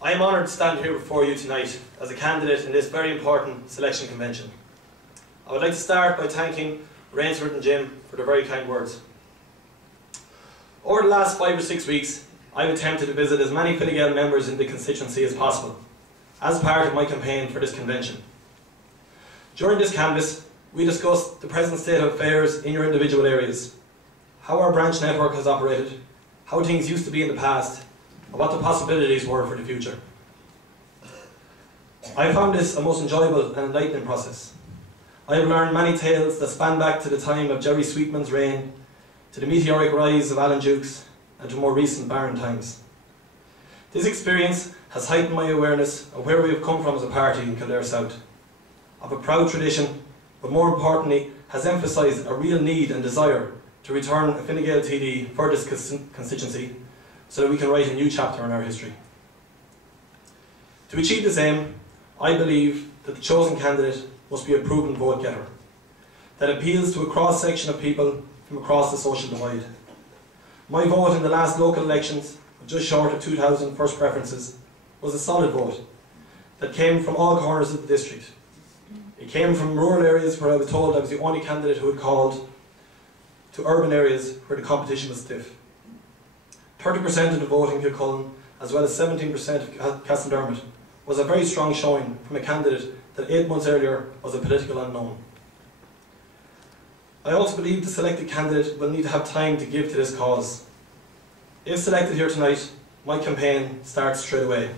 I am honoured to stand here before you tonight as a candidate in this very important selection convention. I would like to start by thanking Rainsford and Jim for their very kind words. Over the last 5 or 6 weeks, I've attempted to visit as many Fine Gael members in the constituency as possible, as part of my campaign for this convention. During this canvass, we discussed the present state of affairs in your individual areas, how our branch network has operated, how things used to be in the past, and what the possibilities were for the future. I found this a most enjoyable and enlightening process. I have learned many tales that span back to the time of Jerry Sweetman's reign, to the meteoric rise of Alan Dukes, and to more recent barren times. This experience has heightened my awareness of where we have come from as a party in Kildare South, of a proud tradition, but more importantly, has emphasised a real need and desire to return a Fine Gael TD for this constituency so that we can write a new chapter in our history. To achieve this aim, I believe that the chosen candidate must be a proven vote getter that appeals to a cross-section of people from across the social divide. My vote in the last local elections, of just short of 2,000 first preferences, was a solid vote that came from all corners of the district. It came from rural areas where I was told I was the only candidate who had called, to urban areas where the competition was stiff. 30% of the vote in Kilcullen, as well as 17% of Castledermot, was a very strong showing from a candidate that 8 months earlier was a political unknown. I also believe the selected candidate will need to have time to give to this cause. If selected here tonight, my campaign starts straight away.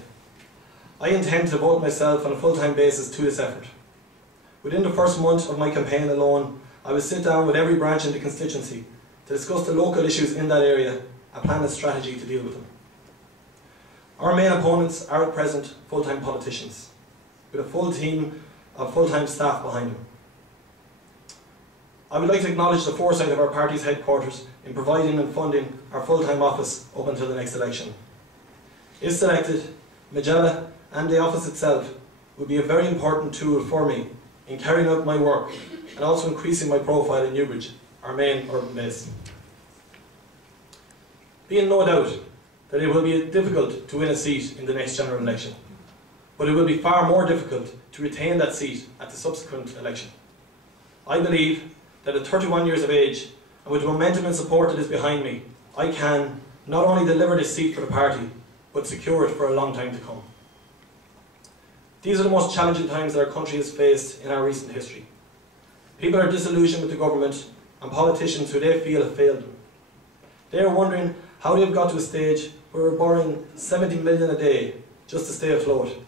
I intend to devote myself on a full-time basis to this effort. Within the first month of my campaign alone, I will sit down with every branch in the constituency to discuss the local issues in that area and plan a strategy to deal with them. Our main opponents are at present full-time politicians, with a full team of full-time staff behind them. I would like to acknowledge the foresight of our party's headquarters in providing and funding our full-time office up until the next election. If selected, Magella and the office itself will be a very important tool for me in carrying out my work and also increasing my profile in Newbridge, our main urban base. Be in no doubt that it will be difficult to win a seat in the next general election, but it will be far more difficult to retain that seat at the subsequent election. I believe that at 31 years of age, and with the momentum and support that is behind me, I can not only deliver this seat for the party, but secure it for a long time to come. These are the most challenging times that our country has faced in our recent history. People are disillusioned with the government and politicians who they feel have failed them. They are wondering how they have got to a stage where we're borrowing 70 million a day just to stay afloat,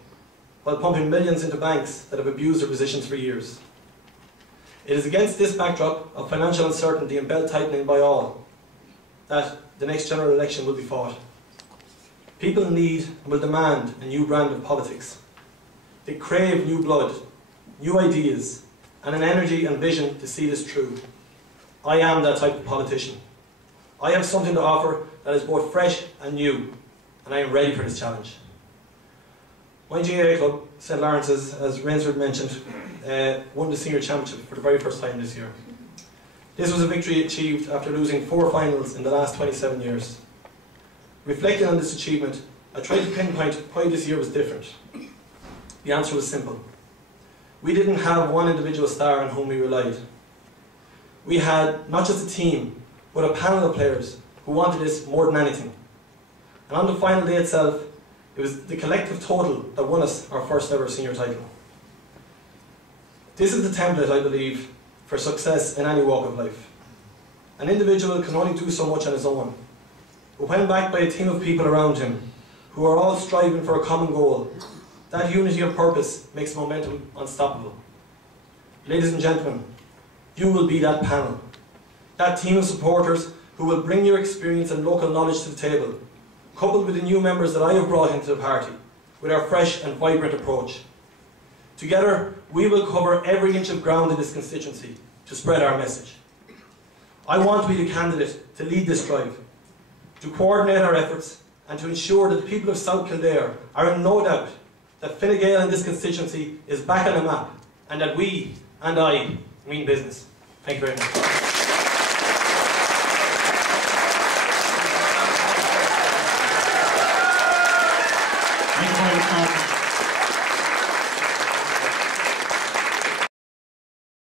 while pumping millions into banks that have abused their positions for years. It is against this backdrop of financial uncertainty and belt tightening by all that the next general election will be fought. People need and will demand a new brand of politics. They crave new blood, new ideas, and an energy and vision to see this through. I am that type of politician. I have something to offer that is both fresh and new, and I am ready for this challenge. My GAA club, St Lawrence's, as Rainsford mentioned, won the senior championship for the very first time this year. This was a victory achieved after losing 4 finals in the last 27 years. Reflecting on this achievement, I tried to pinpoint why this year was different. The answer was simple. We didn't have one individual star on whom we relied. We had not just a team, but a panel of players who wanted this more than anything. And on the final day itself, it was the collective total that won us our first ever senior title. This is the template, I believe, for success in any walk of life. An individual can only do so much on his own, but when backed by a team of people around him, who are all striving for a common goal, that unity of purpose makes momentum unstoppable. Ladies and gentlemen, you will be that panel, that team of supporters who will bring your experience and local knowledge to the table, coupled with the new members that I have brought into the party, with our fresh and vibrant approach. Together, we will cover every inch of ground in this constituency to spread our message. I want to be the candidate to lead this drive, to coordinate our efforts, and to ensure that the people of South Kildare are in no doubt that Fine Gael in this constituency is back on the map, and that we, and I, mean business. Thank you very much. Thank you very Heydon.